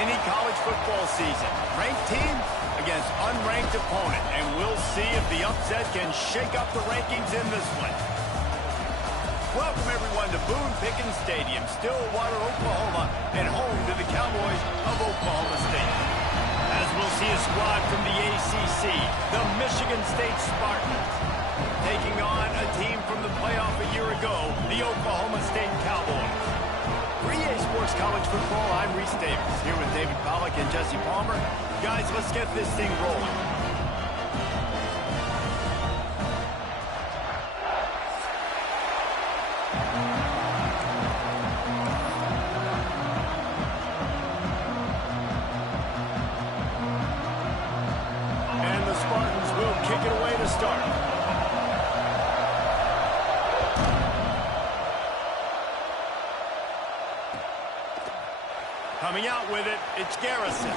any college football season. Ranked team against unranked opponent, and we'll see if the upset can shake up the rankings in this one. Welcome, everyone, to Boone Pickens Stadium, Stillwater, Oklahoma, and home to the Cowboys of Oklahoma State. As we'll see a squad from the ACC, the Michigan State Spartans, taking on a team from the playoff a year ago, the Oklahoma State Cowboys. For EA Sports College Football, I'm Reese Davis, here with David Pollack and Jesse Palmer. Guys, let's get this thing rolling. And the Spartans will kick it away to start. Coming out with it, it's Garrison.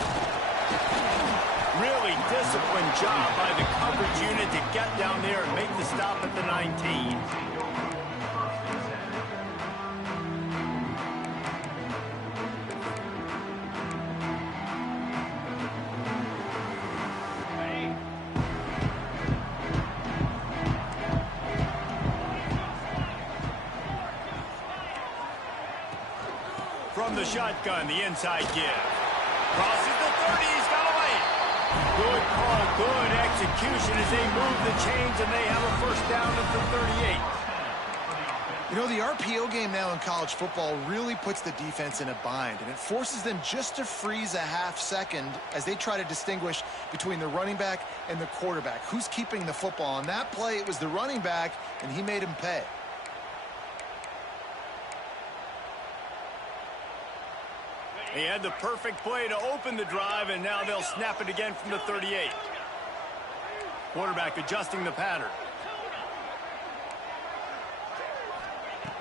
Really disciplined job by the coverage unit to get down there and make the stop at the 19. From the shotgun, the inside give. Crosses the 30, he's got away. Good call, good execution as they move the chains, and they have a first down at the 38. You know, the RPO game now in college football really puts the defense in a bind, and it forces them just to freeze a half second as they try to distinguish between the running back and the quarterback. Who's keeping the football? On that play, it was the running back, and he made him pay. He had the perfect play to open the drive, and now they'll snap it again from the 38. Quarterback adjusting the pattern.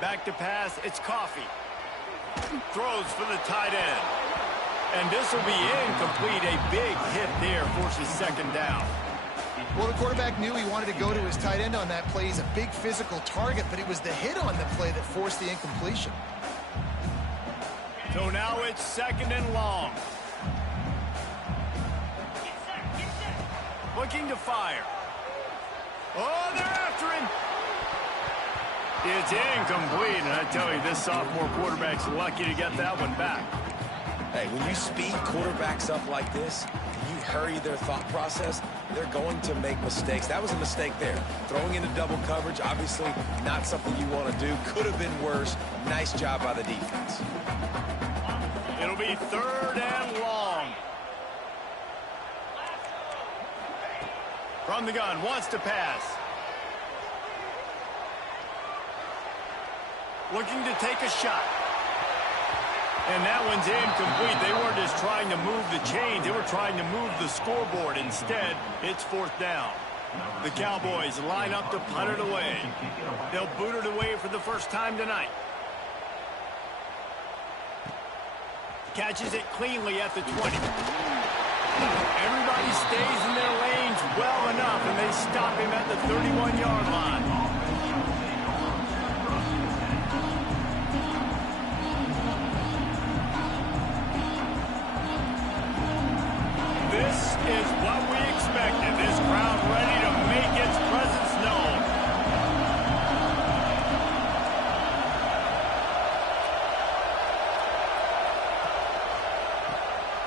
Back to pass, it's Coffee. Throws for the tight end. And this will be incomplete. A big hit there forces second down. Well, the quarterback knew he wanted to go to his tight end on that play. He's a big physical target, but it was the hit on the play that forced the incompletion. So now it's second and long. Looking to fire. Oh, they're after him. It's incomplete, and I tell you, this sophomore quarterback's lucky to get that one back. Hey, when you speed quarterbacks up like this, you hurry their thought process, they're going to make mistakes. That was a mistake there. Throwing into double coverage, obviously not something you want to do. Could have been worse. Nice job by the defense. It'll be third and long. From the gun, wants to pass. Looking to take a shot. And that one's incomplete. They weren't just trying to move the chains. They were trying to move the scoreboard. Instead, it's fourth down. The Cowboys line up to punt it away. They'll boot it away for the first time tonight. Catches it cleanly at the 20. Everybody stays in their lanes well enough, and they stop him at the 31-yard line. This is what we expected. This crowd ready to make its presence known.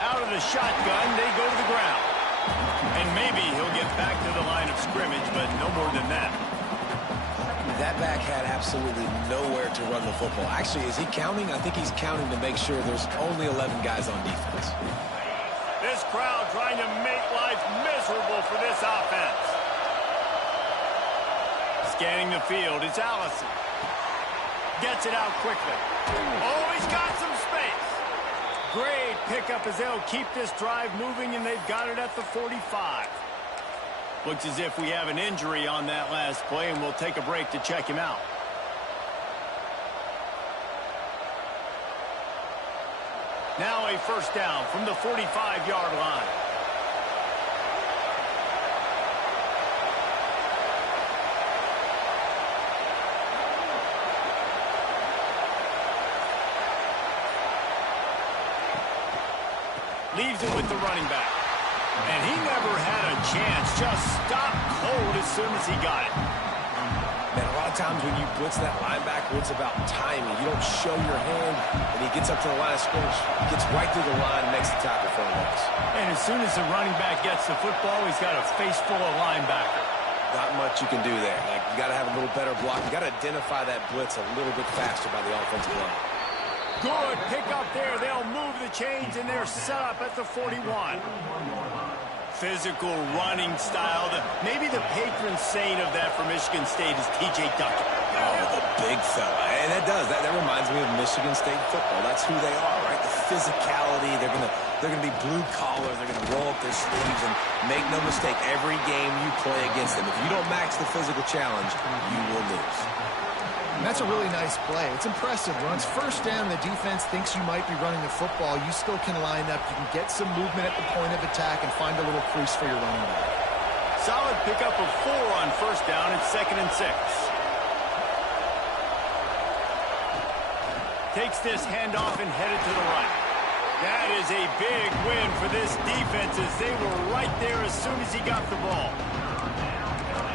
Out of the shotgun, they go to the ground. And maybe he'll get back to the line of scrimmage, but no more than that. That back had absolutely nowhere to run the football. Actually, is he counting? I think he's counting to make sure there's only 11 guys on defense. This crowd trying to make life miserable for this offense. Scanning the field, it's Allison. Gets it out quickly. Oh, he's got some space. Great pickup as they'll keep this drive moving, and they've got it at the 45. Looks as if we have an injury on that last play, and we'll take a break to check him out. Now a first down from the 45-yard line. Leaves it with the running back. And he never had a chance. Just stopped cold as soon as he got it. Man, a lot of times when you blitz that linebacker, it's about timing. You don't show your hand, and he gets up to the line of scrimmage, gets right through the line, makes the tackle for a loss. And as soon as the running back gets the football, he's got a face full of linebacker. Not much you can do there. Like, you got to have a little better block. You got to identify that blitz a little bit faster by the offensive line. Good pick up there. They'll move the chains, and they're set up at the 41. Physical running style. Maybe the patron saint of that for Michigan State is T.J. Duckett. Oh, the big fella. And that reminds me of Michigan State football. That's who they are, right? The physicality. They're gonna be blue collar. They're gonna roll up their sleeves, and make no mistake, every game you play against them, if you don't match the physical challenge, you will lose. And that's a really nice play. It's impressive. When it's first down, the defense thinks you might be running the football. You still can line up. You can get some movement at the point of attack and find a little crease for your running back. Solid pickup of 4 on first down. It's 2nd and 6. Takes this handoff and headed to the right. That is a big win for this defense as they were right there as soon as he got the ball.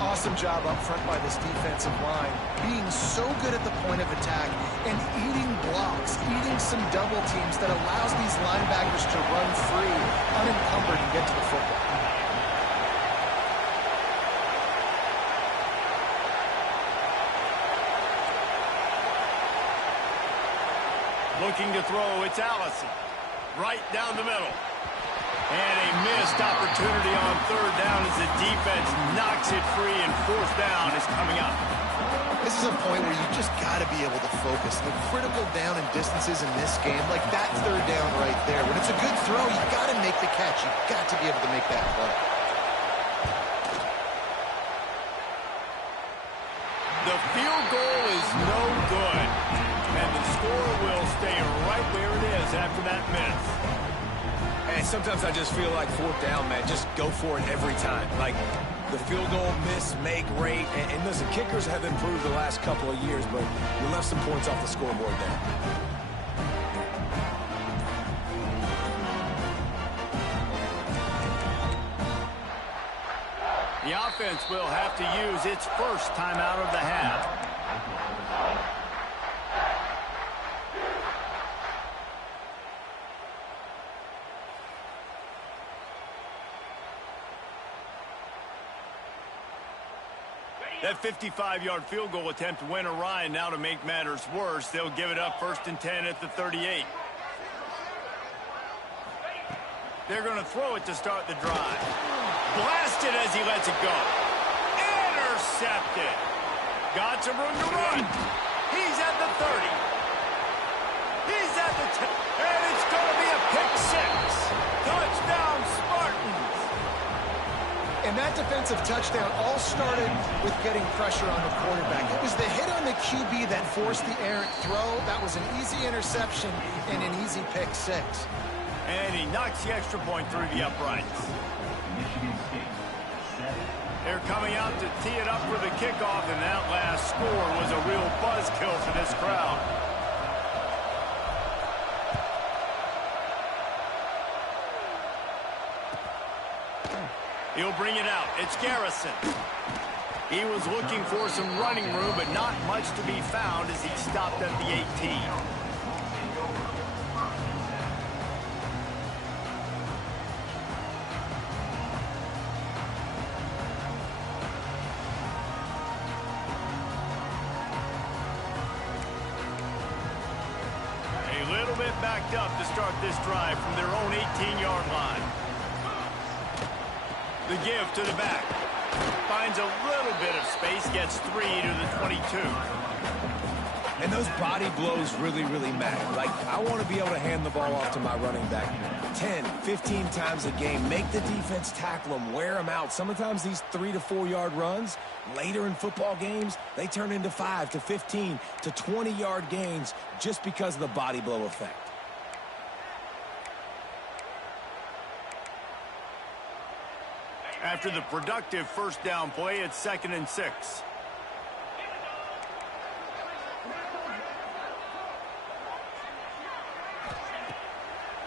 Awesome job up front by this defensive line, being so good at the point of attack and eating blocks, eating some double teams that allows these linebackers to run free, unencumbered, and get to the football. Looking to throw, it's Allison. Right down the middle. And a missed opportunity on 3rd down as the defense knocks it free, and 4th down is coming up. This is a point where you just got to be able to focus. The critical down and distances in this game, like that 3rd down right there. When it's a good throw, you got to make the catch. You got to be able to make that play. The field goal is no good, and the score will stay right where it is after that miss. And sometimes I just feel like 4th down, man, just go for it every time. Like, the field goal, miss, make, rate. And listen, kickers have improved the last couple of years, but we left some points off the scoreboard there. The offense will have to use its first timeout of the half. That 55-yard field goal attempt went awry, and now to make matters worse, they'll give it up 1st and 10 at the 38. They're going to throw it to start the drive. Blasted as he lets it go. Intercepted. Got some room to run. He's at the 30. He's at the 10. And it's going to be a pick 6. Touchdown, Spartans. And that defensive touchdown all started with getting pressure on the quarterback. It was the hit on the QB that forced the errant throw. That was an easy interception and an easy pick 6. And he knocks the extra point through the uprights. They're coming out to tee it up for the kickoff, and that last score was a real buzzkill for this crowd. He'll bring it out. It's Garrison. He was looking for some running room, but not much to be found as he stopped at the 18. A little bit backed up to start this drive from their own 18-yard line. The give to the back. Finds a little bit of space, gets 3 to the 22. And those body blows really, really matter. Like, I want to be able to hand the ball off to my running back 10, 15 times a game. Make the defense tackle them, wear them out. Sometimes these 3 to 4 yard runs, later in football games, they turn into 5 to 15 to 20-yard gains just because of the body blow effect. After the productive first down play, it's 2nd and 6.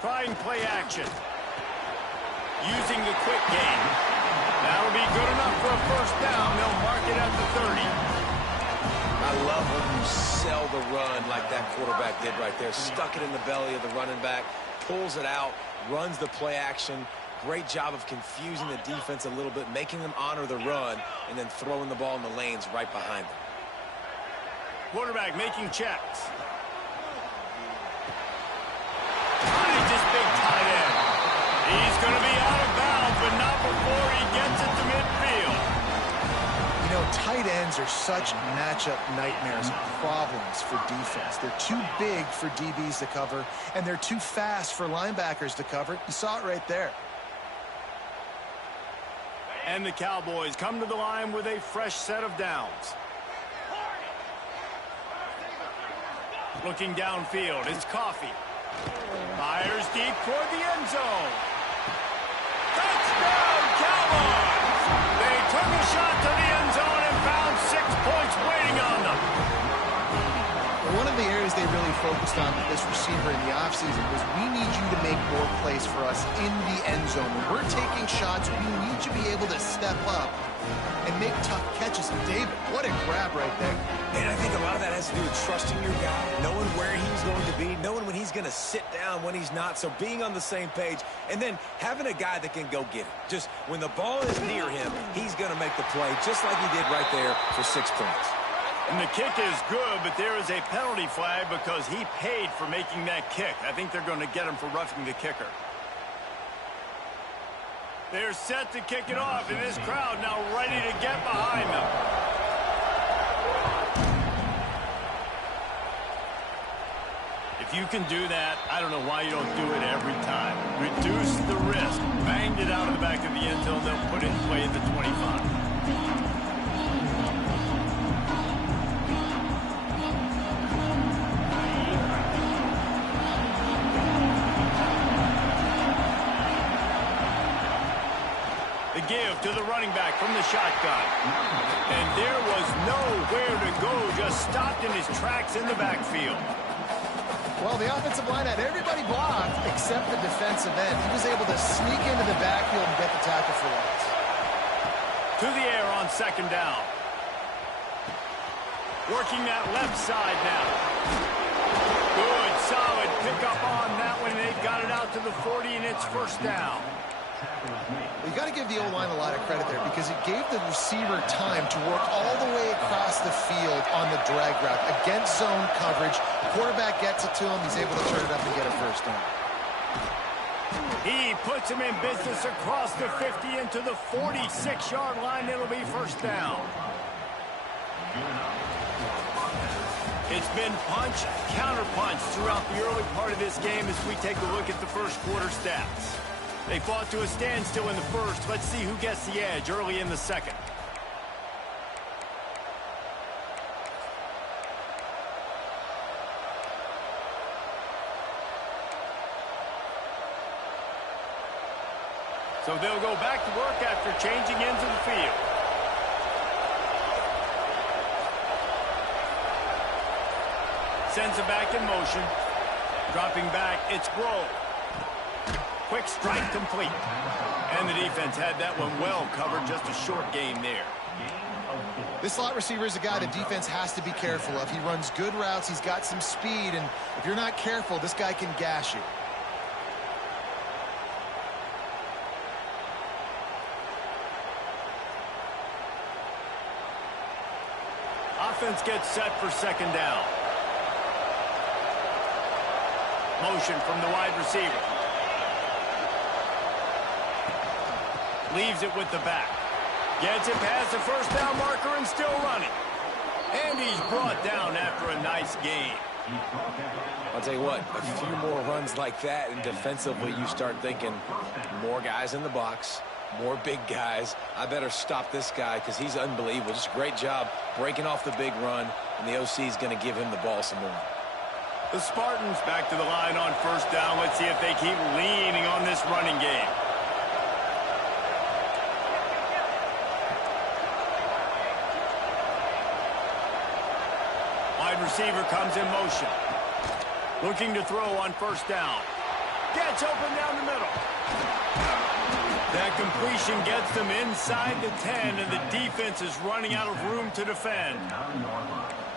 Trying play action. using the quick game. That'll be good enough for a first down. They'll mark it at the 30. I love when you sell the run like that quarterback did right there. Stuck it in the belly of the running back, pulls it out, runs the play action. Great job of confusing the defense a little bit, making them honor the run, and then throwing the ball in the lanes right behind them. Quarterback making checks. Finds this big tight end. He's going to be out of bounds, but not before he gets it to midfield. You know, tight ends are such matchup nightmares and problems for defense. They're too big for DBs to cover, and they're too fast for linebackers to cover. You saw it right there. And the Cowboys come to the line with a fresh set of downs. Looking downfield, it's Coffee. Fires deep toward the end zone. Touchdown, Cowboys! They took a shot to the end zone and found 6 points waiting on them. One of the areas they really focused on with this receiver in the offseason was we need you to make more plays for us in the end zone. When we're taking shots, we need you to be able to step up and make tough catches. And David, what a grab right there. And I think a lot of that has to do with trusting your guy, knowing where he's going to be, knowing when he's going to sit down, when he's not, so being on the same page, and then having a guy that can go get it. Just when the ball is near him, he's going to make the play just like he did right there for 6 points. And the kick is good, but there is a penalty flag because he paid for making that kick. I think they're going to get him for roughing the kicker. They're set to kick it off, and this crowd now ready to get behind them. If you can do that, I don't know why you don't do it every time. Reduce the risk. Banged it out of the back of the end zone. They'll put it in play at the 25. Give to the running back from the shotgun. And there was nowhere to go, just stopped in his tracks in the backfield. Well, the offensive line had everybody blocked except the defensive end. He was able to sneak into the backfield and get the tackle for once. To the air on second down. Working that left side now. Good, solid pickup on that one. They've got it out to the 40, and it's first down. You got to give the O-line a lot of credit there because it gave the receiver time to work all the way across the field on the drag route against zone coverage. The quarterback gets it to him. He's able to turn it up and get a first down. He puts him in business across the 50 into the 46-yard line. It'll be first down. It's been punch, counter-punch throughout the early part of this game as we take a look at the first quarter stats. They fought to a standstill in the first. Let's see who gets the edge early in the second. So they'll go back to work after changing into the field. Sends it back in motion. Dropping back, it's Grove. Quick strike complete. And the defense had that one well covered. Just a short game there. This slot receiver is a guy the defense has to be careful of. He runs good routes. He's got some speed. And if you're not careful, this guy can gash you. Offense gets set for second down. Motion from the wide receiver. Leaves it with the back. Gets it past the first down marker and still running. And he's brought down after a nice game. I'll tell you what, a few more runs like that, and defensively you start thinking more guys in the box, more big guys. I better stop this guy because he's unbelievable. Just a great job breaking off the big run, and the OC is going to give him the ball some more. The Spartans back to the line on first down. Let's see if they keep leaning on this running game. Wide receiver comes in motion. Looking to throw on first down. Gets open down the middle. That completion gets them inside the 10, and the defense is running out of room to defend.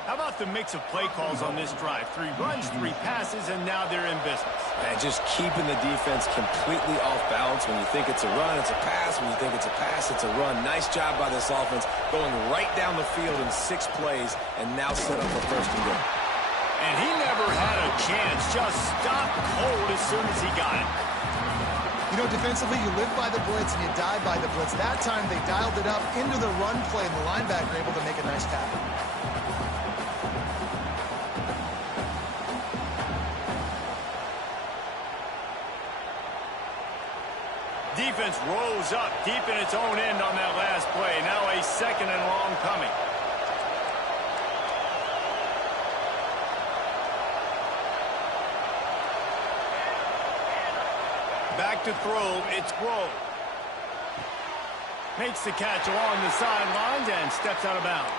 How about the mix of play calls on this drive? 3 runs, 3 passes, and now they're in business. And just keeping the defense completely off balance. When you think it's a run, it's a pass. When you think it's a pass, it's a run. Nice job by this offense, going right down the field in 6 plays, and now set up for first and goal. And he never had a chance, just stopped cold as soon as he got it. You know, defensively, you live by the blitz and you die by the blitz. That time they dialed it up into the run play, and the linebacker able to make a nice tackle. Defense rose up deep in its own end on that last play. Now a 2nd and long coming. Back to throw, it's Grove. Makes the catch along the sidelines and steps out of bounds.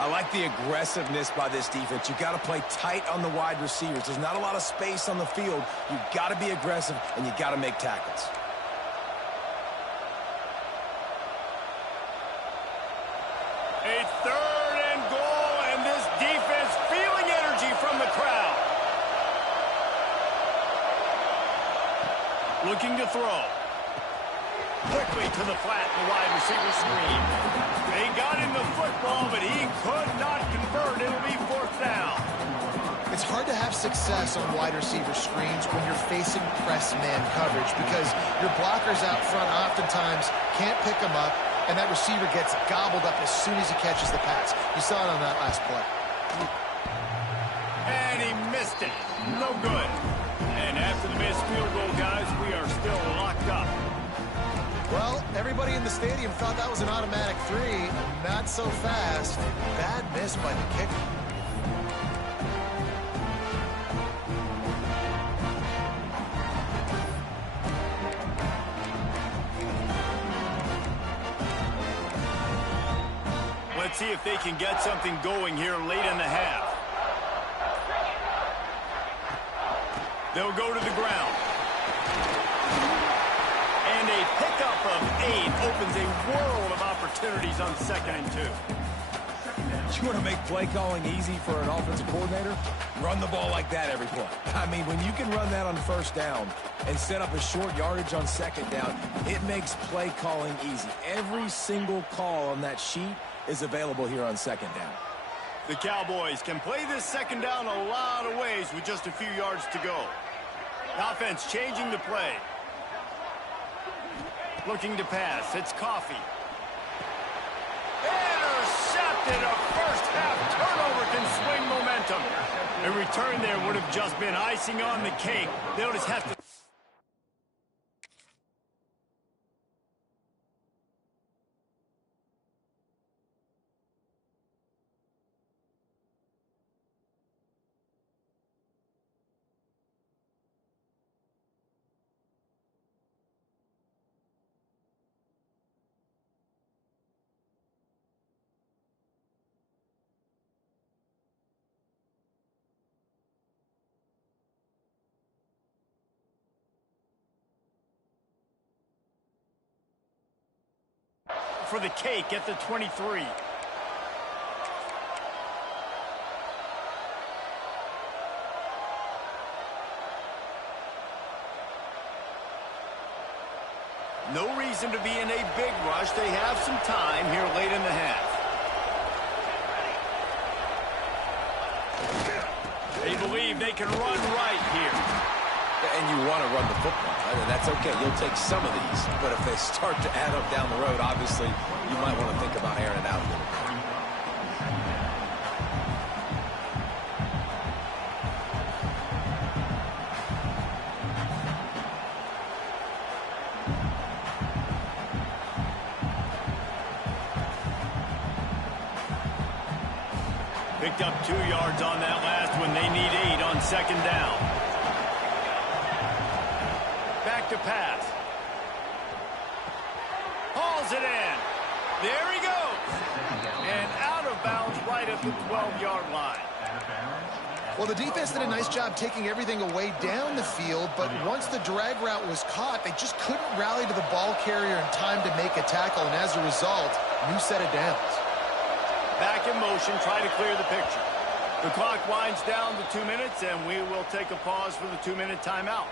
I like the aggressiveness by this defense. You got to play tight on the wide receivers. There's not a lot of space on the field. You got to be aggressive, and you got to make tackles. A 3rd and goal, and this defense feeling energy from the crowd. Looking to throw. Quickly to the flat, the wide receiver screen. They got him the football, but he could not convert. It'll be 4th down. It's hard to have success on wide receiver screens when you're facing press man coverage because your blockers out front oftentimes can't pick them up, and that receiver gets gobbled up as soon as he catches the pass. You saw it on that last play. And he missed it. No good. And after the missed field goal, guys, we are still locked up. Well, everybody in the stadium thought that was an automatic 3. Not so fast. Bad miss by the kicker. Let's see if they can get something going here late in the half. They'll go to the ground. And a pickup of 8 opens a world of opportunities on 2nd and 2. You want to make play calling easy for an offensive coordinator? Run the ball like that every play. I mean, when you can run that on 1st down and set up a short yardage on 2nd down, it makes play calling easy. Every single call on that sheet is available here on 2nd down. The Cowboys can play this 2nd down a lot of ways with just a few yards to go. The offense changing the play. Looking to pass. It's Coffee. Intercepted. A first-half turnover can swing momentum. A return there would have just been icing on the cake. They'll just have to... for the cake at the 23. No reason to be in a big rush. They have some time here late in the half. They believe they can run right here. And you want to run the football. I mean, that's okay. You'll take some of these. But if they start to add up down the road, obviously, you might want to think about airing it out a little bit. Picked up 2 yards on that last one. They need 8 on 2nd down. Back to pass. Hauls it in. There he goes. And out of bounds right at the 12-yard line. Well, the defense did a nice job taking everything away down the field, but once the drag route was caught, they just couldn't rally to the ball carrier in time to make a tackle, and as a result, new set of downs. Back in motion, try to clear the picture. The clock winds down to 2 minutes, and we will take a pause for the 2-minute timeout.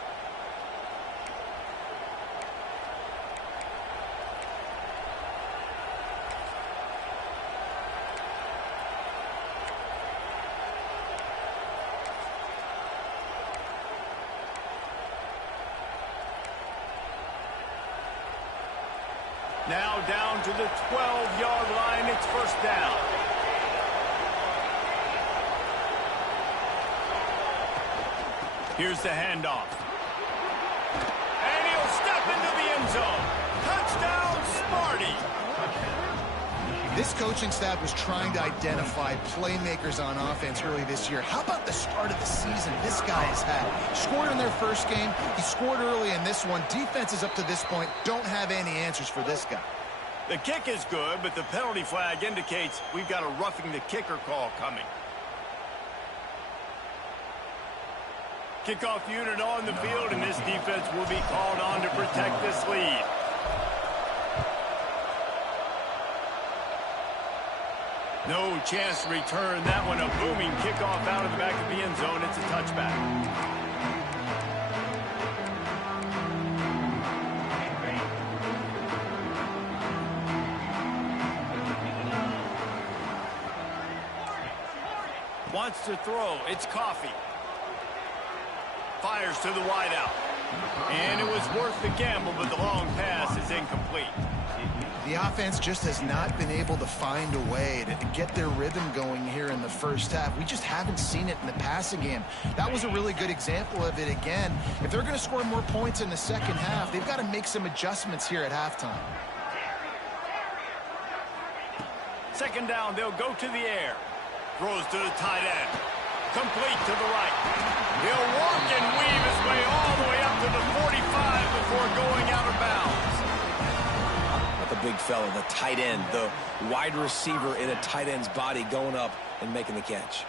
Now down to the 12-yard line. It's first down. Here's the handoff. And he'll step into the end zone. Touchdown, Sparty. This coaching staff was trying to identify playmakers on offense early this year. How about the start of the season this guy has had? Scored in their first game. He scored early in this one. Defenses up to this point don't have any answers for this guy. The kick is good, but the penalty flag indicates we've got a roughing the kicker call coming. Kickoff unit on the field, and this defense will be called on to protect this lead. No chance to return that one. A booming kickoff out of the back of the end zone. It's a touchback. Wants to throw. It's Coffee. Fires to the wideout. And it was worth the gamble, but the long pass is incomplete. The offense just has not been able to find a way to get their rhythm going here in the first half. We just haven't seen it in the passing game. That was a really good example of it again. If they're going to score more points in the second half, they've got to make some adjustments here at halftime. Second down, they'll go to the air. Throws to the tight end. Complete to the right. He'll walk and weave his way all the way up to the 45 before going out of bounds. The big fella, the tight end, the wide receiver in a tight end's body going up and making the catch.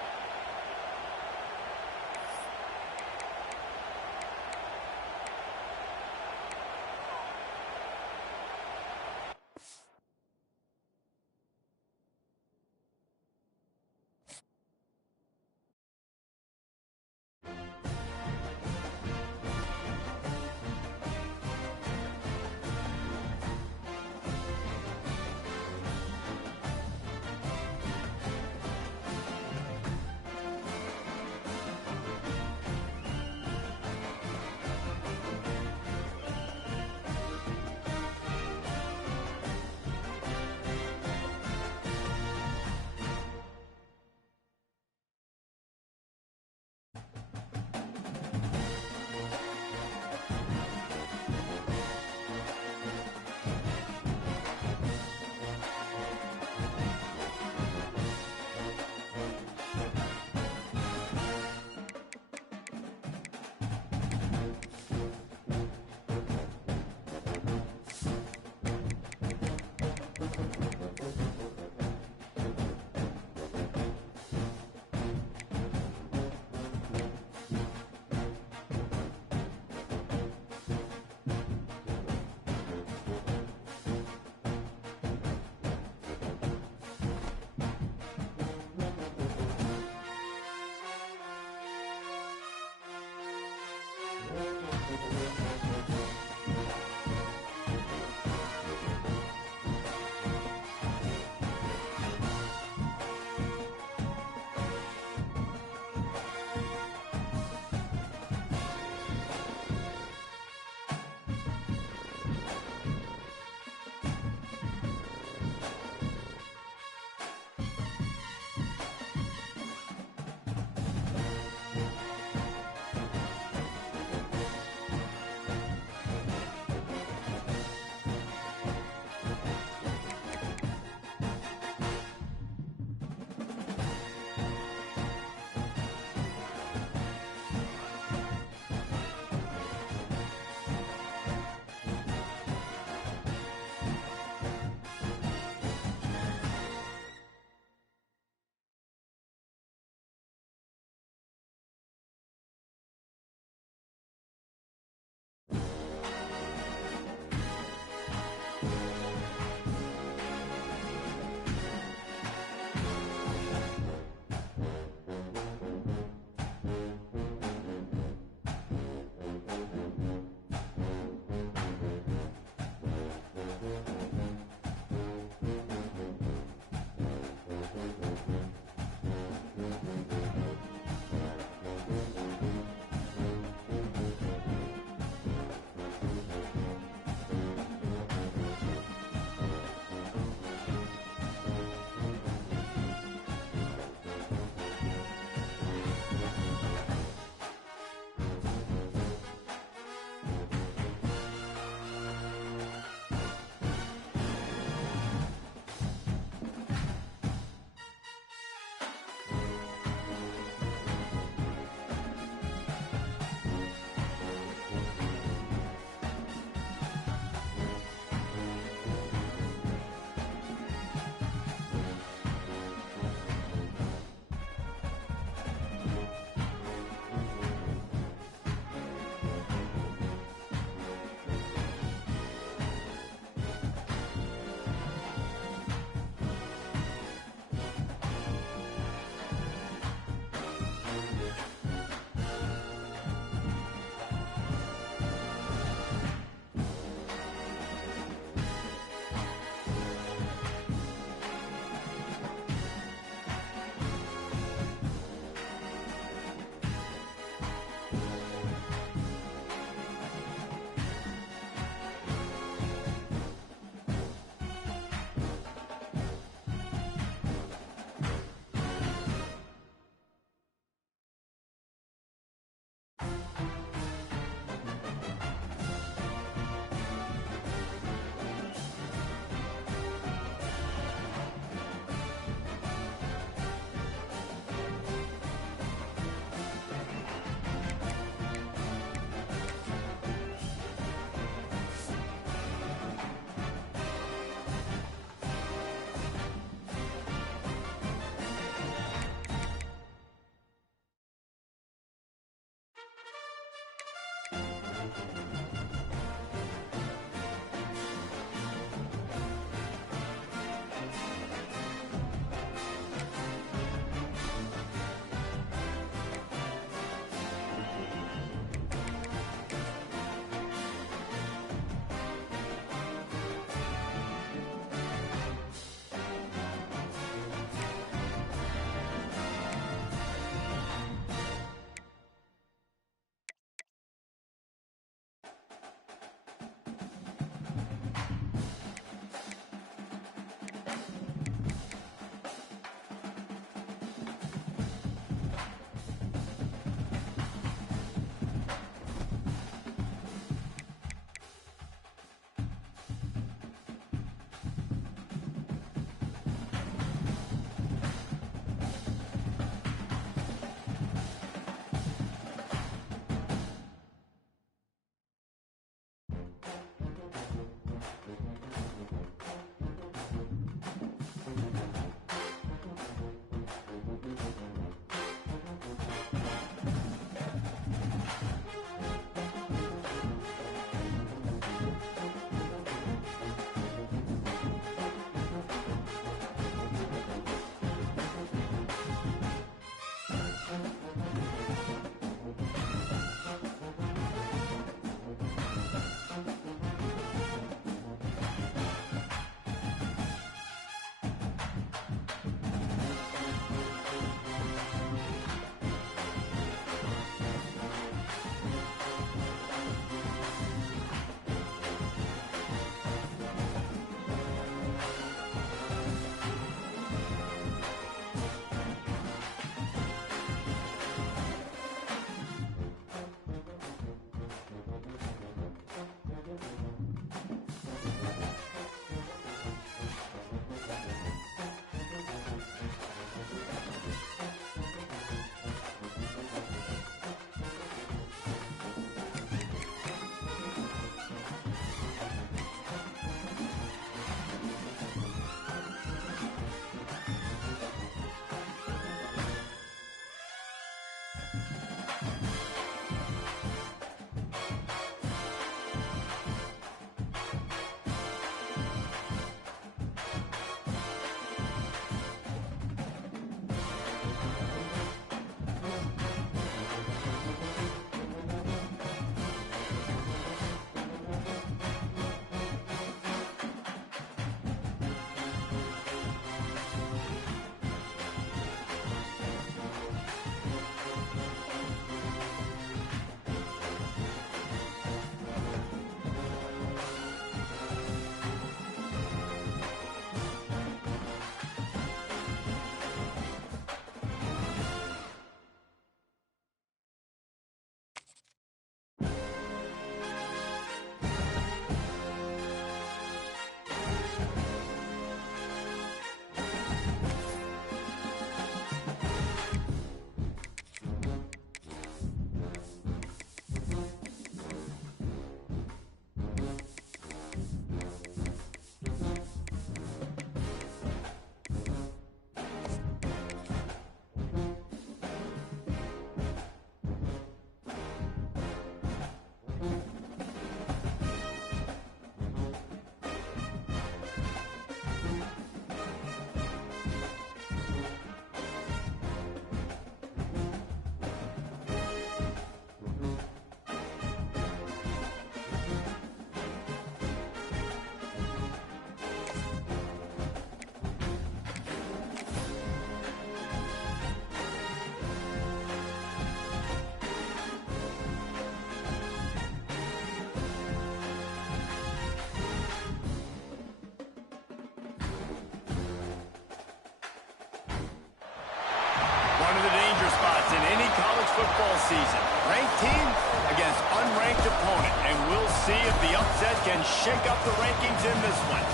football season. Ranked team against unranked opponent, and we'll see if the upset can shake up the rankings in this one.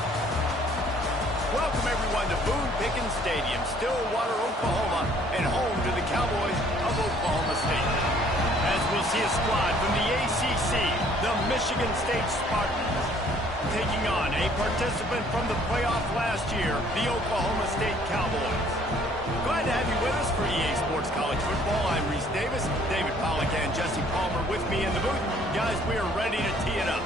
Welcome, everyone, to Boone Pickens Stadium, Stillwater, Oklahoma, and home to the Cowboys of Oklahoma State. As we'll see a squad from the ACC, the Michigan State Spartans, taking on a participant from the playoff last year, the Oklahoma State Cowboys. Glad to have you with us for EA Sports College Football. I'm Reese Davis, David Pollack, and Jesse Palmer with me in the booth. Guys, we are ready to tee it up.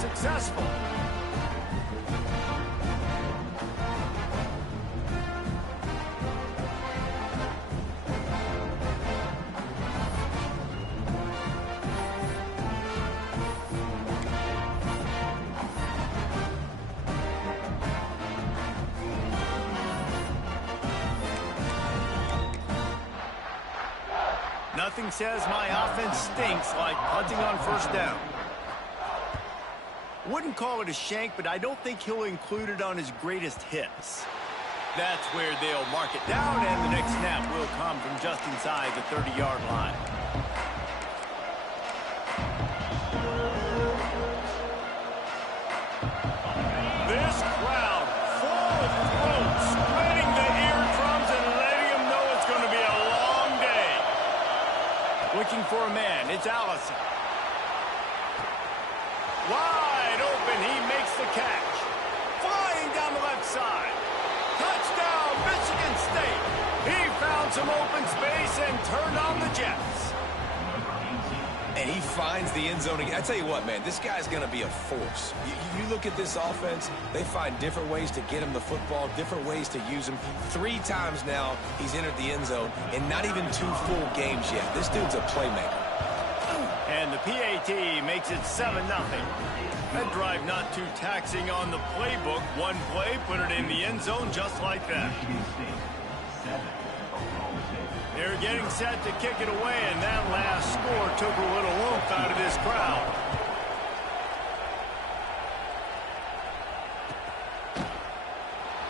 Successful. Nothing says my offense stinks like punting on first down. Wouldn't call it a shank, but I don't think he'll include it on his greatest hits. That's where they'll mark it down, and the next snap will come from just inside the 30-yard line. This crowd full of throats, spreading the eardrums and letting them know it's going to be a long day. Looking for a man, it's Allison. Wide open, he makes the catch. Flying down the left side. Touchdown, Michigan State. He found some open space and turned on the Jets. And he finds the end zone again. I tell you what, man, this guy's going to be a force. You look at this offense, they find different ways to get him the football, different ways to use him. 3 times now he's entered the end zone, and not even 2 full games yet. This dude's a playmaker. And the PAT makes it 7-0. That drive not too taxing on the playbook. One play, put it in the end zone just like that. They're getting set to kick it away, and that last score took a little oomph out of this crowd.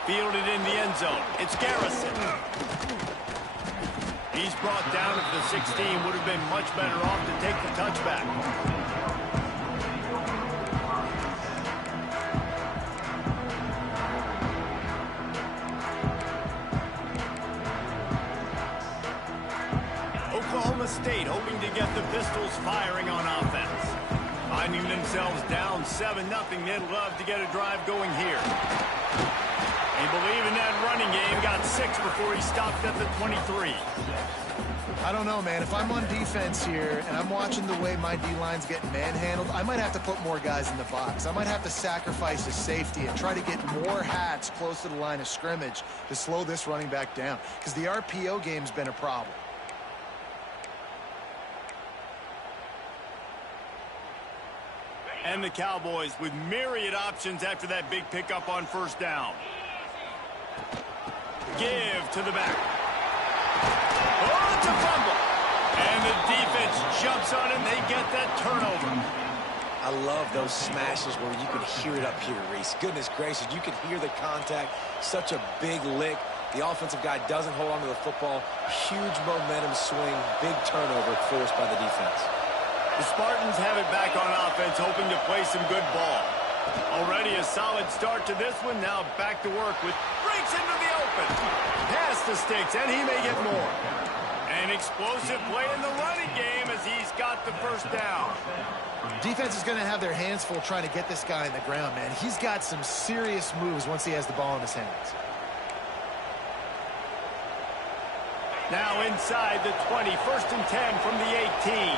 Fielded in the end zone. It's Garrison. He's brought down at the 16. Would have been much better off to take the touchback. Oklahoma State hoping to get the Pistols firing on offense. Finding themselves down 7-0, they'd love to get a drive going here. They believe in that running game. Got 6 before he stopped at the 23. I don't know, man. If I'm on defense here and I'm watching the way my D-line's getting manhandled, I might have to put more guys in the box. I might have to sacrifice a safety and try to get more hats close to the line of scrimmage to slow this running back down, because the RPO game's been a problem. And the Cowboys with myriad options after that big pickup on first down. Give to the back. Oh, it's a fumble. And the defense jumps on it, and they get that turnover. I love those smashes where you can hear it up here, Reese. Goodness gracious, you can hear the contact. Such a big lick. The offensive guy doesn't hold on to the football. Huge momentum swing. Big turnover forced by the defense. The Spartans have it back on offense, hoping to play some good ball. Already a solid start to this one. Now back to work with breaks into the open. Pass the sticks, and he may get more. An explosive play in the running game as he's got the first down. Defense is going to have their hands full trying to get this guy in the ground, man. He's got some serious moves once he has the ball in his hands. Now inside the 20, 1st and 10 from the 18.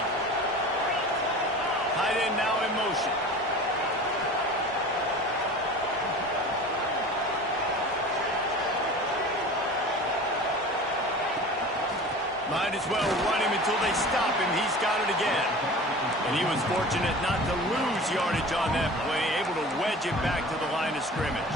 Tight end now in motion. Might as well run him until they stop him. He's got it again. And he was fortunate not to lose yardage on that play, able to wedge it back to the line of scrimmage.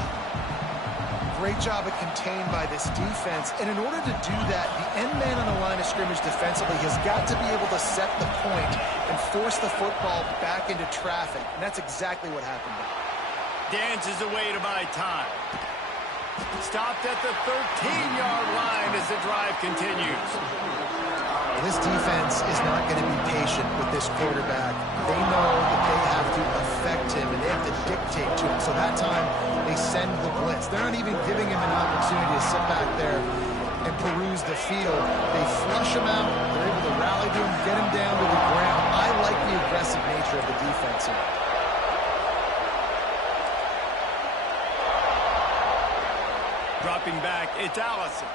Great job of contained by this defense. And in order to do that, the end man on the line of scrimmage defensively has got to be able to set the point and force the football back into traffic. And that's exactly what happened there. Dances away to buy time. Stopped at the 13-yard line as the drive continues. This defense is not going to be patient with this quarterback. They know that they have to affect him and they have to dictate to him. So that time, they send the blitz. They're not even giving him an opportunity to sit back there and peruse the field. They flush him out. They're able to rally to him, get him down to the ground. I like the aggressive nature of the defense here. Dropping back, it's Allison.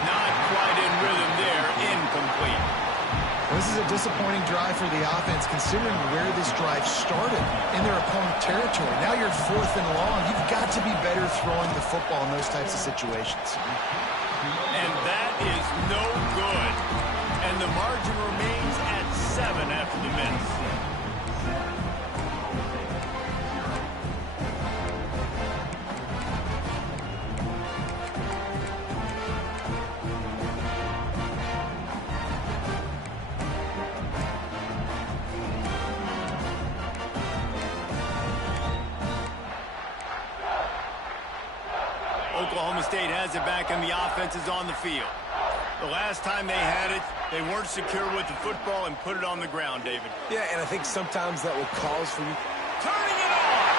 Not quite in rhythm there, incomplete. This is a disappointing drive for the offense, considering where this drive started in their opponent territory. Now you're 4th and long. You've got to be better throwing the football in those types of situations. And that is no good. And the margin remains at 7 after the miss. Oklahoma State has it back and the offense is on the field. The last time they had it, they weren't secure with the football and put it on the ground, David. Yeah, and I think sometimes that will cause for you. Turning it on!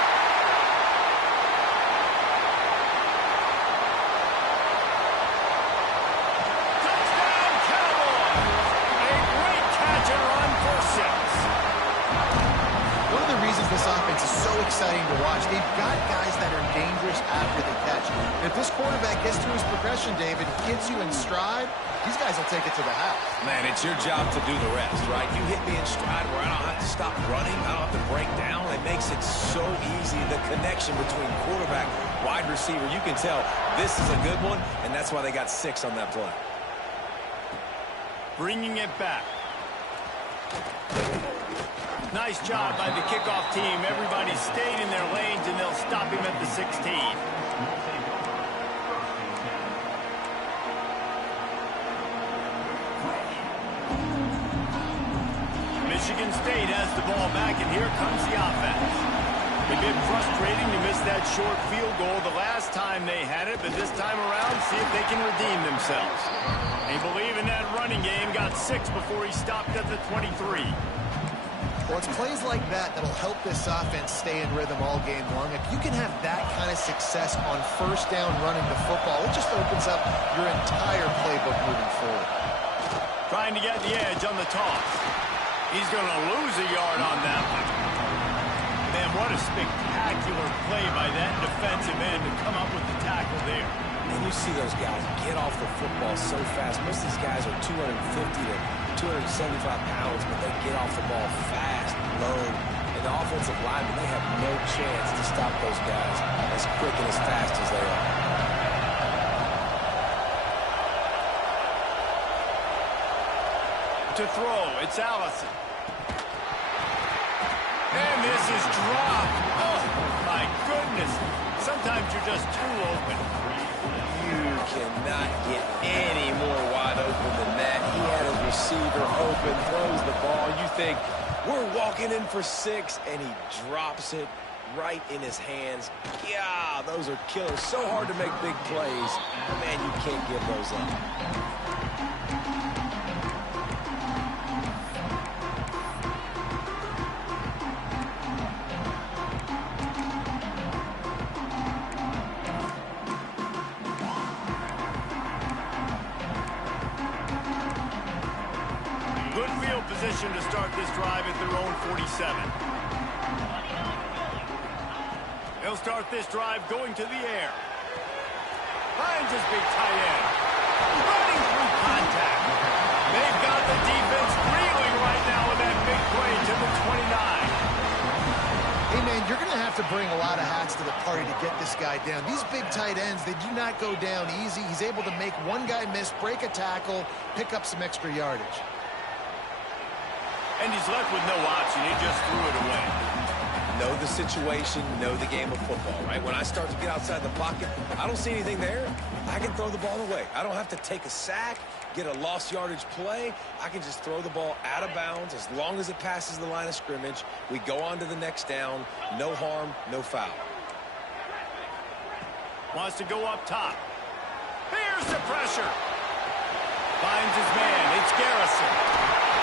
Touchdown, Cowboys! A great catch and run for 6. One of the reasons this offense is so exciting to watch, they've got guys that are dangerous after the catch. If this quarterback gets through his progression, David, gets you in stride, these guys will take it to the house. Man, it's your job to do the rest, right? You hit me in stride where I don't have to stop running. I don't have to break down. It makes it so easy. The connection between quarterback, wide receiver, you can tell this is a good one, and that's why they got 6 on that play. Bringing it back. Nice job by the kickoff team. Everybody stayed in their lanes, and they'll stop him at the 16. Michigan State has the ball back, and here comes the offense. It's been frustrating to miss that short field goal the last time they had it, but this time around, see if they can redeem themselves. They believe in that running game. Got 6 before he stopped at the 23. Well, it's plays like that that'll help this offense stay in rhythm all game long. If you can have that kind of success on first down running the football, it just opens up your entire playbook moving forward. Trying to get the edge on the toss. He's going to lose a yard on that one. Man, what a spectacular play by that defensive end to come up with the tackle there. And you see those guys get off the football so fast. Most of these guys are 250 to 275 pounds, but they get off the ball fast, low. And the offensive linemen, they have no chance to stop those guys as quick and as fast as they are. To throw, it's Allison. And this is dropped. Oh, my goodness. Sometimes you're just too open. You cannot get any more wide open than that. He had his receiver open, throws the ball. You think, we're walking in for 6, and he drops it right in his hands. Yeah, those are killers. So hard to make big plays. Man, you can't give those up. Position to start this drive at their own 47. They'll start this drive going to the air. Finds his big tight end. Running through contact. They've got the defense reeling right now with that big play to the 29. Hey, man, you're going to have to bring a lot of hats to the party to get this guy down. These big tight ends, they do not go down easy. He's able to make one guy miss, break a tackle, pick up some extra yardage. And he's left with no option. He just threw it away. Know the situation, know the game of football, right? When I start to get outside the pocket, I don't see anything there. I can throw the ball away. I don't have to take a sack, get a lost yardage play. I can just throw the ball out of bounds as long as it passes the line of scrimmage. We go on to the next down. No harm, no foul. Wants to go up top. Here's the pressure. Finds his man. It's Garrison.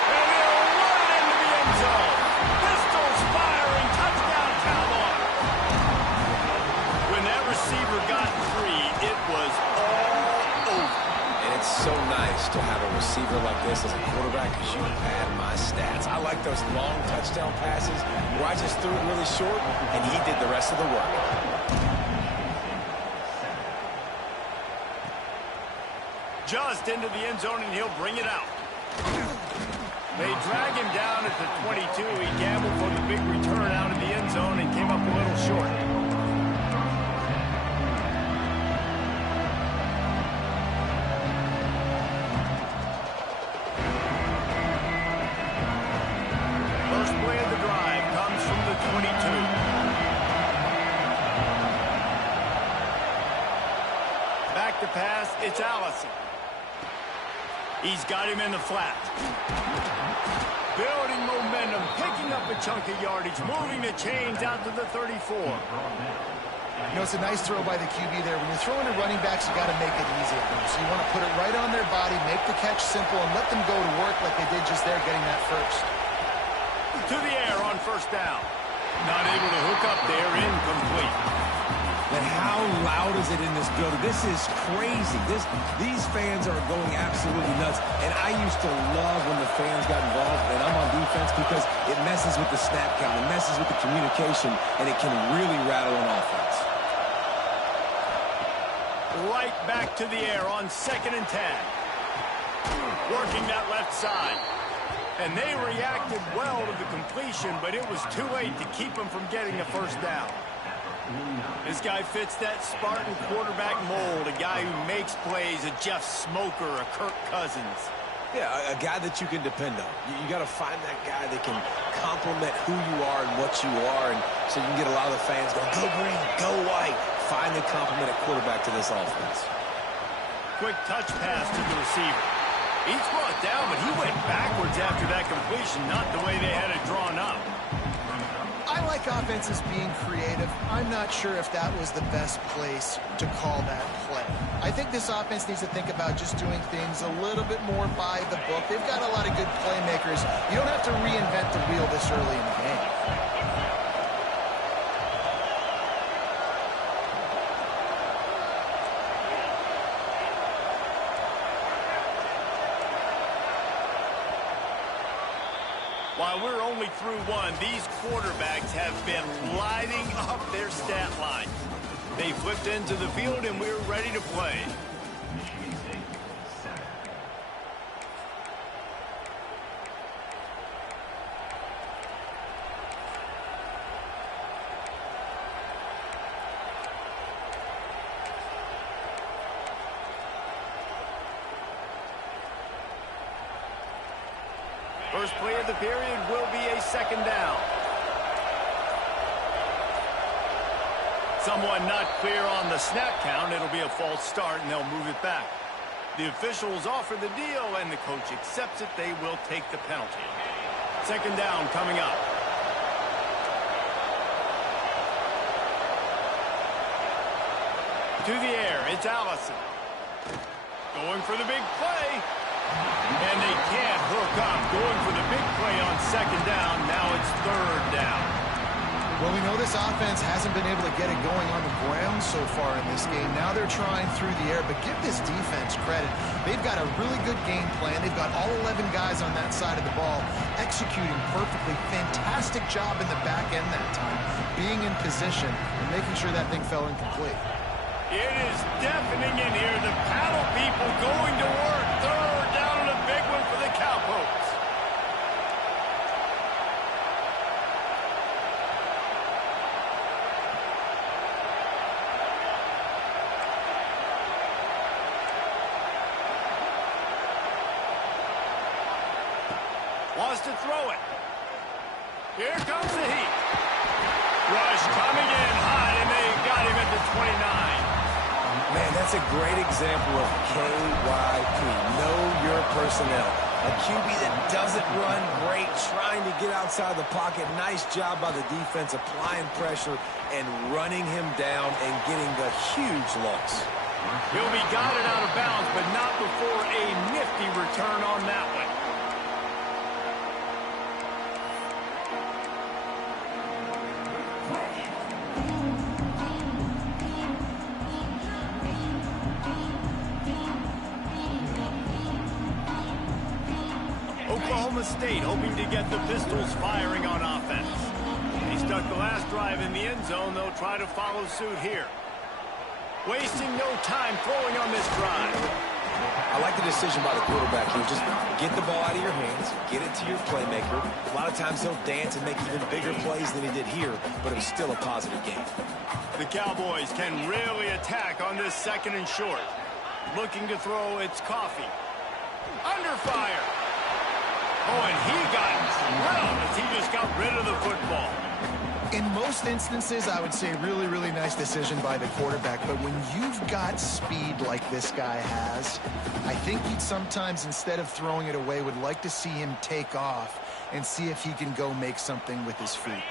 And they'll run it into the end zone. Pistols firing. Touchdown, Cowboys. When that receiver got free, it was all over. And it's so nice to have a receiver like this as a quarterback because you pad my stats. I like those long touchdown passes where I just threw it really short and he did the rest of the work. Just into the end zone, and he'll bring it out. They drag him down at the 22. He gambled for the big return out of the end zone and came up a little short. First play of the drive comes from the 22. Back to pass, it's Allison. He's got him in the flat. Building momentum, picking up a chunk of yardage, moving the chains out to the 34. You know, it's a nice throw by the QB there. When you're throwing to running backs, you got to make it easy on them. So you want to put it right on their body, make the catch simple, and let them go to work like they did just there, getting that first. To the air on first down. Not able to hook up there, incomplete. And how loud is it in this building? This is crazy. These fans are going absolutely nuts. And I used to love when the fans got involved, and I'm on defense because it messes with the snap count, it messes with the communication, and it can really rattle an offense. Right back to the air on 2nd and 10. Working that left side. And they reacted well to the completion, but it was too late to keep them from getting a first down. This guy fits that Spartan quarterback mold, a guy who makes plays, a Jeff Smoker, a Kirk Cousins. Yeah, a guy that you can depend on. You got to find that guy that can complement who you are and what you are, and so you can get a lot of the fans going, go green, go white. Find the complement at quarterback to this offense. Quick touch pass to the receiver. He's brought down, but he went backwards after that completion, not the way they had it drawn up. I like offenses being creative. I'm not sure if that was the best place to call that play. I think this offense needs to think about just doing things a little bit more by the book. They've got a lot of good playmakers. You don't have to reinvent the wheel this early in the game. While we're only through one, these quarterbacks have been lighting up their stat line. They flipped into the field, and we're ready to play. First play of the period will be a second down. Someone not clear on the snap count. It'll be a false start, and they'll move it back. The officials offer the deal, and the coach accepts it. They will take the penalty. Second down coming up. To the air, it's Allison. Going for the big play. And they can't hook up. Going for the big play on second down. Now it's third down. Well, we know this offense hasn't been able to get it going on the ground so far in this game. Now they're trying through the air, but give this defense credit. They've got a really good game plan. They've got all 11 guys on that side of the ball executing perfectly. Fantastic job in the back end that time, being in position and making sure that thing fell incomplete. It is deafening in here. The paddle people going to work. Third down and a big one for the Cowpokes. Wants to throw it. Here comes the heat. Rush coming in high, and they got him at the 29. Man, that's a great example of KYP. Know your personnel. A QB that doesn't run great, trying to get outside the pocket. Nice job by the defense, applying pressure and running him down and getting the huge loss. He'll be guided out of bounds, but not before a nifty return on that one. Oklahoma State hoping to get the Pistols firing on offense. They stuck the last drive in the end zone. They'll try to follow suit here. Wasting no time throwing on this drive. I like the decision by the quarterback here. Just get the ball out of your hands, get it to your playmaker. A lot of times he'll dance and make even bigger plays than he did here, but it was still a positive game. The Cowboys can really attack on this second and short. Looking to throw, it's Coffee. Under fire. Oh, and he got drilled as he just got rid of the football. In most instances, I would say really, really nice decision by the quarterback. But when you've got speed like this guy has, I think he'd sometimes, instead of throwing it away, would like to see him take off and see if he can go make something with his feet.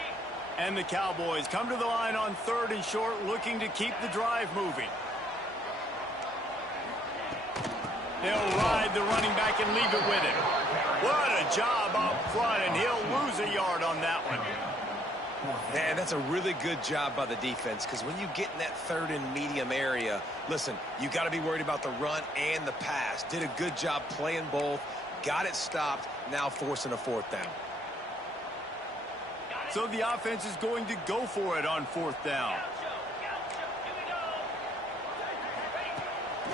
And the Cowboys come to the line on third and short, looking to keep the drive moving. They'll ride the running back and leave it with him. What a job up front, and he'll lose a yard on that one. Man, that's a really good job by the defense, because when you get in that third and medium area, listen, you got to be worried about the run and the pass. Did a good job playing both, got it stopped, now forcing a fourth down. So the offense is going to go for it on fourth down.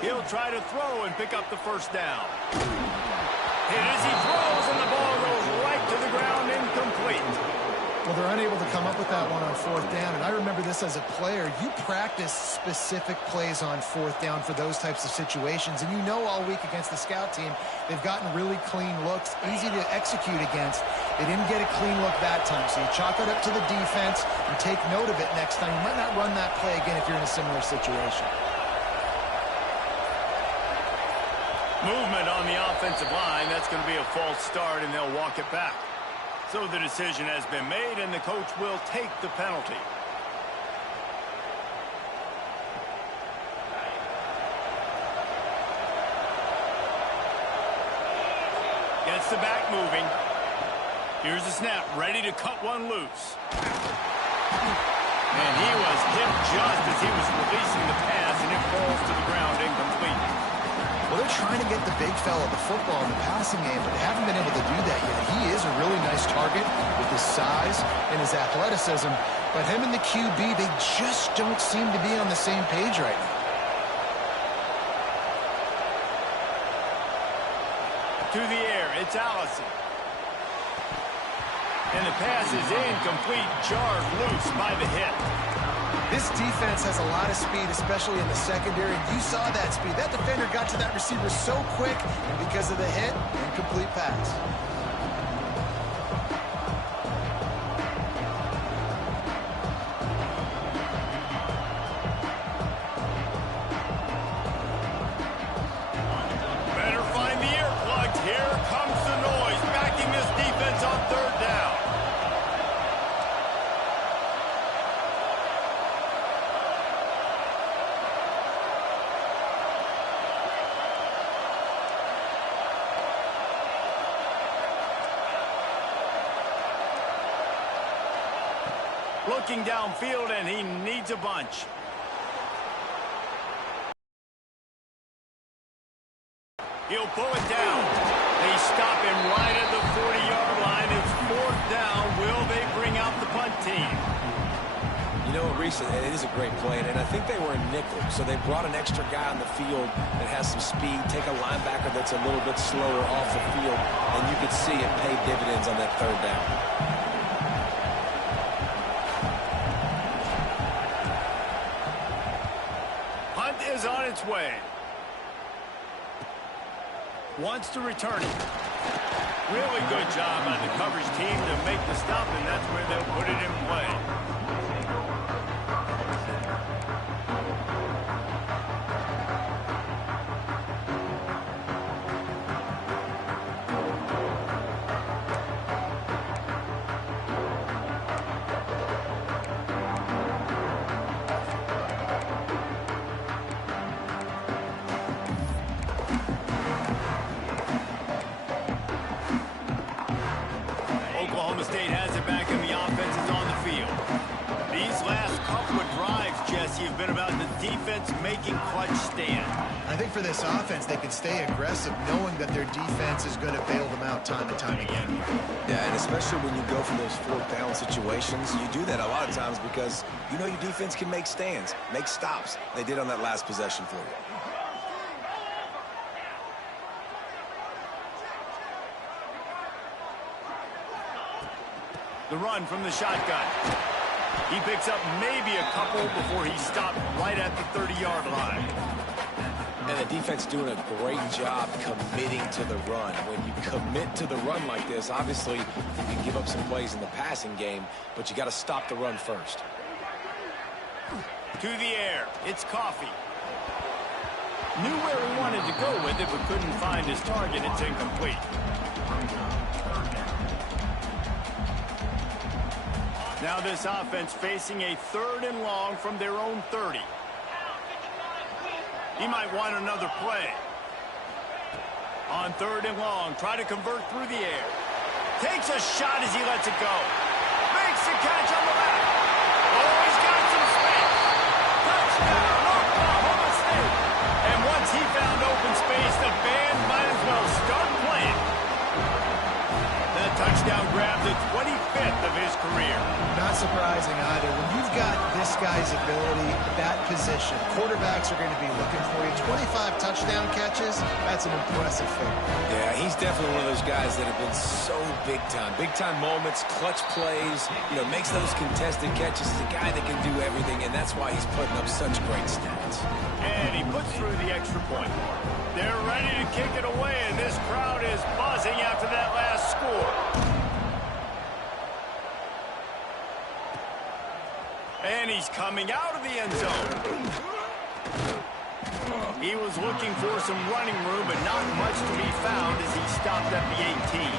He'll try to throw and pick up the first down. Hit as he throws, and the ball goes right to the ground, incomplete. Well, they're unable to come up with that one on fourth down, and I remember this as a player. You practice specific plays on fourth down for those types of situations, and you know all week against the scout team, they've gotten really clean looks, easy to execute against. They didn't get a clean look that time, so you chalk it up to the defense and take note of it next time. You might not run that play again if you're in a similar situation. Movement on the offensive line. That's going to be a false start, and they'll walk it back. So the decision has been made, and the coach will take the penalty. Gets the back moving. Here's the snap, ready to cut one loose. And he was hit just as he was releasing the pass, and it falls to the ground incomplete. Well, they're trying to get the big fella the football in the passing game, but they haven't been able to do that yet. He is a really nice target with his size and his athleticism, but him and the QB, they just don't seem to be on the same page right now. To the air, it's Allison. And the pass is incomplete, jarred loose by the hit. This defense has a lot of speed, especially in the secondary. You saw that speed. That defender got to that receiver so quick, and because of the hit, incomplete pass. Better find the earplugs. Here comes the noise, backing this defense on third down. Looking downfield, and he needs a bunch. He'll pull it down. They stop him right at the 40-yard line. It's fourth down. Will they bring out the punt team? You know what, Reese, it is a great play, and I think they were in nickel, so they brought an extra guy on the field that has some speed, take a linebacker that's a little bit slower off the field, and you could see it pay dividends on that third down. Is on its way. Wants to return it. Really good job on the coverage team to make the stop, and that's where they'll put it in play. State has it back, and the offense is on the field. These last couple of drives, Jesse, have been about the defense making clutch stands. I think for this offense, they can stay aggressive knowing that their defense is going to bail them out time and time again. Yeah, and especially when you go for those fourth down situations, you do that a lot of times because you know your defense can make stands, make stops. They did on that last possession for you. The run from the shotgun. He picks up maybe a couple before he stopped right at the 30-yard line. And the defense doing a great job committing to the run. When you commit to the run like this, obviously you can give up some plays in the passing game, but you got to stop the run first. To the air, it's Coffee. Knew where he wanted to go with it, but couldn't find his target. It's incomplete. Now this offense facing a 3rd and long from their own 30. He might want another play. On 3rd and long, try to convert through the air. Takes a shot as he lets it go. Makes the catch on the left. Oh, he's got some space. Touchdown, Oklahoma State. And once he found open space, the band might as well start playing. That touchdown grabbed the 25th of his career. Not surprising either. When you've got this guy's ability, that position, quarterbacks are going to be looking for you. 25 touchdown catches, that's an impressive figure. Yeah, he's definitely one of those guys that have been so big time. Big time moments, clutch plays, you know, makes those contested catches. He's a guy that can do everything, and that's why he's putting up such great stats. And he puts through the extra point. They're ready to kick it away, and this crowd is buzzing after that last score. And he's coming out of the end zone. He was looking for some running room, but not much to be found as he stopped at the 18.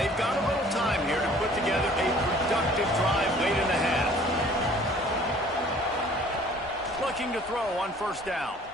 They've got a little time here to put together a productive drive late in the half. Looking to throw on first down.